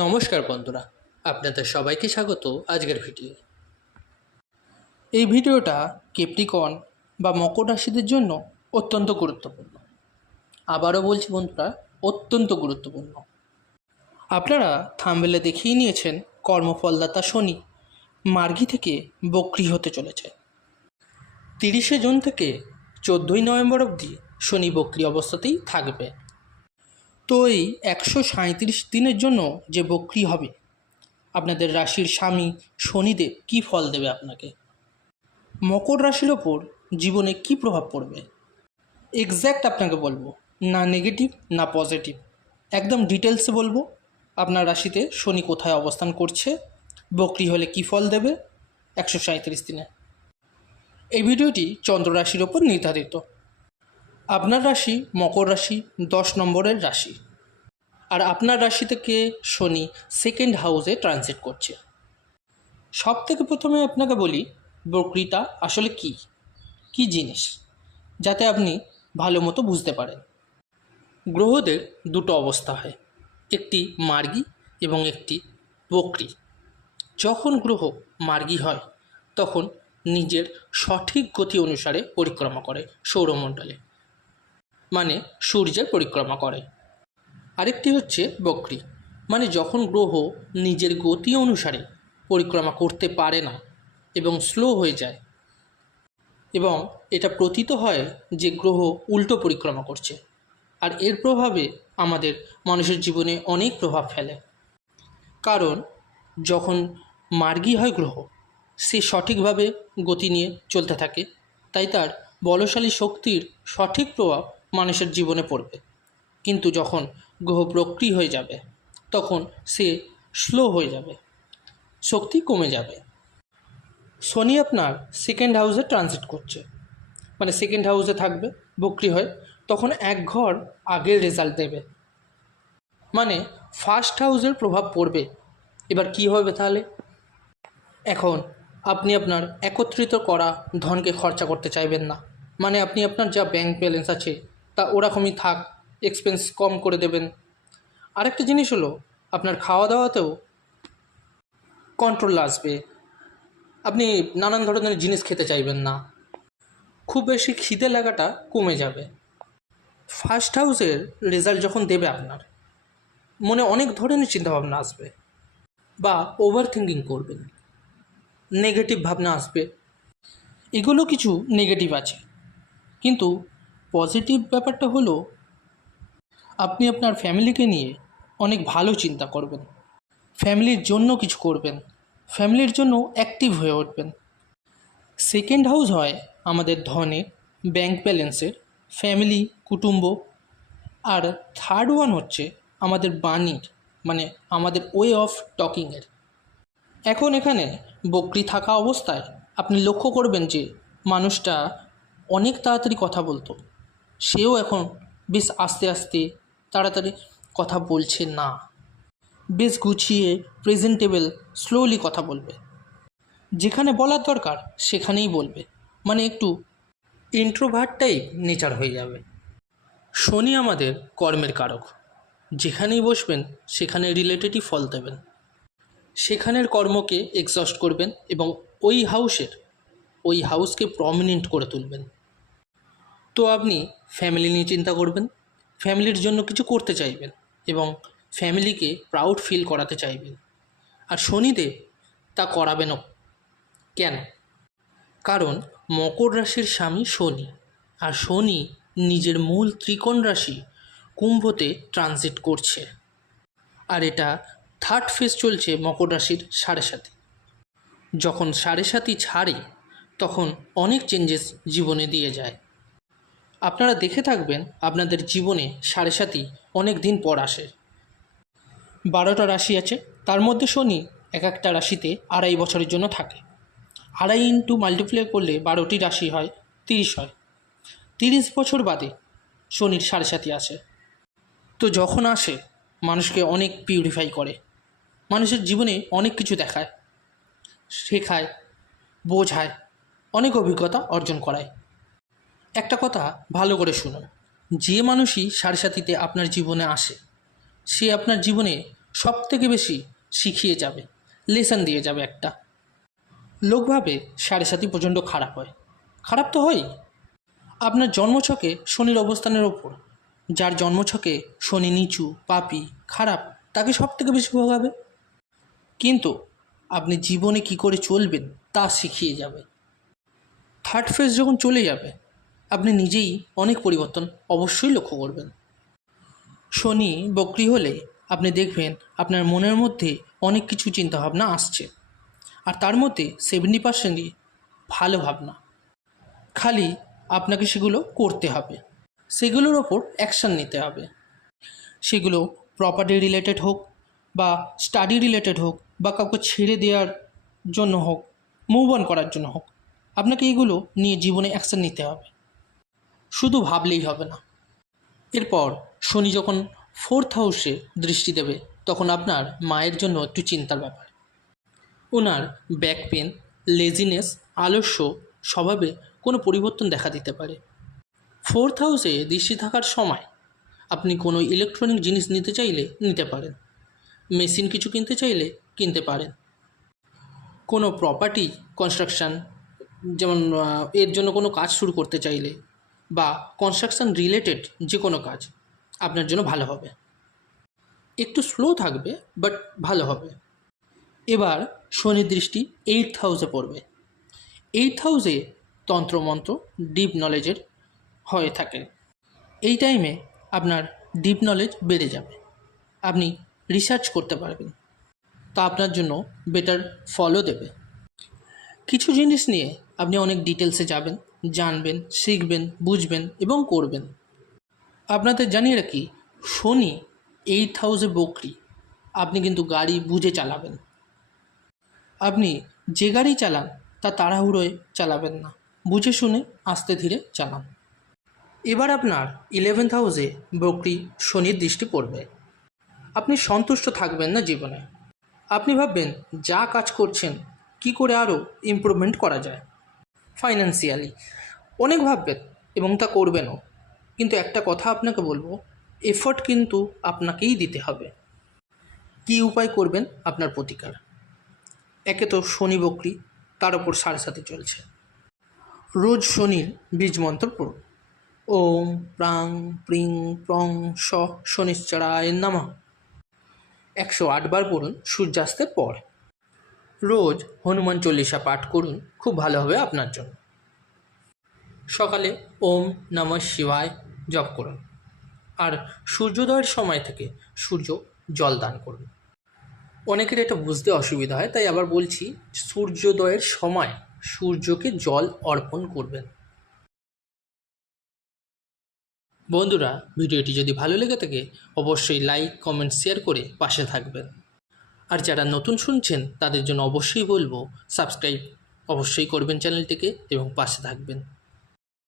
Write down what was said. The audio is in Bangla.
নমস্কার বন্ধুরা, আপনাদের সবাইকে স্বাগত আজকের ভিডিও। এই ভিডিওটা ক্যাপ্রিকন বা মকর রাশিদের জন্য অত্যন্ত গুরুত্বপূর্ণ। আবারও বলছি বন্ধুরা, অত্যন্ত গুরুত্বপূর্ণ। আপনারা থাম্বনেলে দেখেই নিয়েছেন, কর্মফলদাতা শনি মার্গী থেকে বক্রী হতে চলেছে। 30শে জুন থেকে 14ই নভেম্বর অবধি শনি বক্রী অবস্থাতেই থাকবে। তো এই 137 দিনের জন্য যে বক্রী হবে, আপনাদের রাশির স্বামী শনিদেব কী ফল দেবে আপনাকে, মকর রাশির ওপর জীবনে কী প্রভাব পড়বে, এক্স্যাক্ট আপনাকে বলবো। না নেগেটিভ না পজিটিভ, একদম ডিটেলসে বলবো। আপনার রাশিতে শনি কোথায় অবস্থান করছে, বক্রী হলে কী ফল দেবে 137 দিনে। এই ভিডিওটি চন্দ্র রাশির ওপর নির্ধারিত। আপনার রাশি মকর রাশি, 10 নম্বরের রাশি। আর আপনার রাশি থেকে শনি সেকেন্ড হাউসে ট্রানজিট করছে। সব থেকে প্রথমে আপনাকে বলি, বক্রীটা আসলে কী জিনিস, যাতে আপনি ভালো মতো বুঝতে পারেন। গ্রহদের দুটো অবস্থা হয়, একটি মার্গী এবং একটি বক্রী। যখন গ্রহ মার্গী হয় তখন নিজের সঠিক গতি অনুসারে পরিক্রমা করে সৌরমণ্ডলে, মানে সূর্যের পরিক্রমা করে। আরেকটি হচ্ছে বক্রী, মানে যখন গ্রহ নিজের গতি অনুসারে পরিক্রমা করতে পারে না এবং স্লো হয়ে যায়, এবং এটা প্রতীত হয় যে গ্রহ উল্টো পরিক্রমা করছে। আর এর প্রভাবে আমাদের মানুষের জীবনে অনেক প্রভাব ফেলে। কারণ যখন মার্গী হয় গ্রহ, সে সঠিকভাবে গতি নিয়ে চলতে থাকে, তাই তার বলশালী শক্তির সঠিক প্রভাব মানুষের জীবনে পড়বে। কিন্তু যখন গ্রহ বক্রী হয়ে যাবে তখন সে স্লো হয়ে যাবে, শক্তি কমে যাবে। শনি আপনার সেকেন্ড হাউসে ট্রানজিট করছে, মানে সেকেন্ড হাউসে থাকবে, বক্রী হয়, তখন এক ঘর আগের রেজাল্ট দেবে, মানে ফার্স্ট হাউসের প্রভাব পড়বে। এবার কি হবে তাহলে? এখন আপনি আপনার একত্রিত করা ধনকে খরচা করতে চাইবেন না, মানে আপনি আপনার যা ব্যাংক ব্যালেন্স আছে তা ওরকমই থাক, এক্সপেন্স কম করে দেবেন। আরেকটা জিনিস হলো, আপনার খাওয়া দাওয়াতেও কন্ট্রোল আসবে। আপনি নানান ধরনের জিনিস খেতে চাইবেন না, খুব বেশি খিদে লাগাটা কমে যাবে। ফার্স্ট হাউসের রেজাল্ট যখন দেবে, আপনার মনে অনেক ধরনের চিন্তাভাবনা আসবে, বা ওভার থিঙ্কিং করবেন, নেগেটিভ ভাবনা আসবে। এগুলো কিছু নেগেটিভ আছে, কিন্তু পজিটিভ ব্যাপারটা হলো আপনি আপনার ফ্যামিলিকে নিয়ে অনেক ভালো চিন্তা করবেন, ফ্যামিলির জন্য কিছু করবেন, ফ্যামিলির জন্য অ্যাক্টিভ হয়ে উঠবেন। সেকেন্ড হাউস হয় আমাদের ধনের, ব্যাংক ব্যালেন্সের, ফ্যামিলি, কুটুম্ব। আর থার্ড ওয়ান হচ্ছে আমাদের বাণীর, মানে আমাদের ওয়ে অফ টকিংয়ের। এখন এখানে বক্রী থাকা অবস্থায় আপনি লক্ষ্য করবেন যে মানুষটা অনেক তাড়াতাড়ি কথা বলতো, সেও এখন বেশ আস্তে আস্তে তাড়াতাড়ি কথা বলছে না, বেশ গুছিয়ে প্রেজেন্টেবল স্লোলি কথা বলবে, যেখানে বলার দরকার সেখানেই বলবে, মানে একটু ইন্ট্রোভার্ট টাইপ নেচার হয়ে যাবে। শনি আমাদের কর্মের কারক, যেখানেই বসবেন সেখানে রিলেটেডই ফল দেবেন, সেখানের কর্মকে এক্সস্ট করবেন এবং ওই হাউসকে প্রমিনেন্ট করে তুলবেন। তো আপনি ফ্যামিলি নিয়ে চিন্তা করবেন, ফ্যামিলির জন্য কিছু করতে চাইবেন এবং ফ্যামিলিকে প্রাউড ফিল করাতে চাইবেন। আর শনিদেব তা করাবেনও। কেন? কারণ মকর রাশির স্বামী শনি, আর শনি নিজের মূল ত্রিকোণ রাশি কুম্ভতে ট্রানজিট করছে। আর এটা থার্ড ফেজ চলছে মকর রাশির 7.5। যখন 7.5 ছাড়ে তখন অনেক চেঞ্জেস জীবনে দিয়ে যায়। আপনারা দেখে থাকবেন আপনাদের জীবনে 7.5 অনেক দিন পর আসে। 12টা রাশি আছে, তার মধ্যে শনি এক একটা রাশিতে 2.5 বছরের জন্য থাকে। 2.5 ইন্টু মাল্টিপ্লাই করলে 12টি রাশি হয়, 30 হয়। 30 বছর বাদে শনির 7.5 আসে। তো যখন আসে মানুষকে অনেক পিউরিফাই করে, মানুষের জীবনে অনেক কিছু দেখায়, শেখায়, বোঝায়, অনেক অভিজ্ঞতা অর্জন করায়। একটা কথা ভালো করে শুনুন, যে মানুষই 7.5 আপনার জীবনে আসে সে আপনার জীবনে সব থেকে বেশি শিখিয়ে যাবে, লেসন দিয়ে যাবে একটা। লোক ভাবে 7.5 প্রচণ্ড খারাপ হয়, খারাপ তো হয়ই। আপনার জন্মছকে শনির অবস্থানের ওপর যার জন্মছকে শনি নিচু, পাপী, খারাপ, তাকে সব থেকে বেশি ভোগাবে। কিন্তু আপনি জীবনে কি করে চলবেন তা শিখিয়ে যাবে। থার্ড ফেজ যখন চলে যাবে, আপনি নিজেই অনেক পরিবর্তন অবশ্যই লক্ষ্য করবেন। শনি বক্রি হলে আপনি দেখবেন আপনার মনের মধ্যে অনেক কিছু চিন্তাভাবনা আসছে, আর তার মধ্যে 70%ই ভালো ভাবনা। খালি আপনাকে সেগুলো করতে হবে, সেগুলোর ওপর অ্যাকশান নিতে হবে। সেগুলো প্রপার্টি রিলেটেড হোক, বা স্টাডি রিলেটেড হোক, বা কাউকে ছেড়ে দেওয়ার জন্য হোক, মুভ অন করার জন্য হোক, আপনাকে এগুলো নিয়ে জীবনে অ্যাকশান নিতে হবে। শুধু ভাবলেই হবে না। এরপর শনি যখন 4th হাউসে দৃষ্টি দেবে, তখন আপনার মায়ের জন্য একটু চিন্তার ব্যাপার। ওনার ব্যাক পেন, লেজিনেস, আলস্য স্বভাবে কোনো পরিবর্তন দেখা দিতে পারে। 4th হাউসে দৃষ্টি থাকার সময় আপনি কোনো ইলেকট্রনিক জিনিস নিতে চাইলে নিতে পারেন, মেশিন কিছু কিনতে চাইলে কিনতে পারেন। কোনো প্রপার্টি কনস্ট্রাকশান, যেমন এর জন্য কোনো কাজ শুরু করতে চাইলে, বা কনস্ট্রাকশান রিলেটেড যে কোনো কাজ আপনার জন্য ভালো হবে। একটু স্লো থাকবে, বাট ভালো হবে। এবার শনির দৃষ্টি 8th হাউসে পড়বে। 8th হাউসে তন্ত্রমন্ত্র, ডিপ নলেজের হয়ে থাকে। এই টাইমে আপনার ডিপ নলেজ বেড়ে যাবে, আপনি রিসার্চ করতে পারবেন, তা আপনার জন্য বেটার ফলও দেবে। কিছু জিনিস নিয়ে আপনি অনেক ডিটেলসে যাবেন, জানবেন, শিখবেন, বুঝবেন এবং করবেন। আপনাদের জানিয়ে রাখি, শনি 8th হাউসে বকরি, আপনি কিন্তু গাড়ি বুঝে চালাবেন। আপনি যে গাড়ি চালান তা তাড়াহুড়োয় চালাবেন না, বুঝে শুনে আস্তে ধীরে চালান। এবার আপনার 11th হাউসে বকরি শনির দৃষ্টি পড়বে। আপনি সন্তুষ্ট থাকবেন না জীবনে। আপনি ভাববেন যা কাজ করছেন কি করে আরও ইমপ্রুভমেন্ট করা যায়। ফাইন্যান্সিয়ালি অনেক ভাববেন এবং তা করবেনও। কিন্তু একটা কথা আপনাকে বলবো, এফর্ট কিন্তু আপনাকেই দিতে হবে। কী উপায় করবেন আপনার প্রতিকার? একে তো শনি বকরি, তার ওপর 7.5 চলছে। রোজ শনির বীজ মন্ত্র পড়ুন। ওম প্রাং প্রিং প্রং স শনিশ্চরায় নমঃ 108 বার পড়ুন সূর্যাস্তের পর। রোজ হনুমান চল্লিশা পাঠ করুন, খুব ভালো হবে আপনার জন্য। সকালে ওম নমঃ শিবায় জপ করুন, আর সূর্যোদয়ের সময় থেকে সূর্য জল দান করুন। অনেকের এটা বুঝতে অসুবিধা হয়, তাই আবার বলছি, সূর্যোদয়ের সময় সূর্যকে জল অর্পণ করবেন। বন্ধুরা, ভিডিওটি যদি ভালো লেগে থাকে অবশ্যই লাইক, কমেন্ট, শেয়ার করে পাশে থাকবেন। আর যারা নতুন শুনছেন তাদের জন্য অবশ্যই বলবো, সাবস্ক্রাইব অবশ্যই করবেন চ্যানেলটিকে এবং পাশে থাকবেন।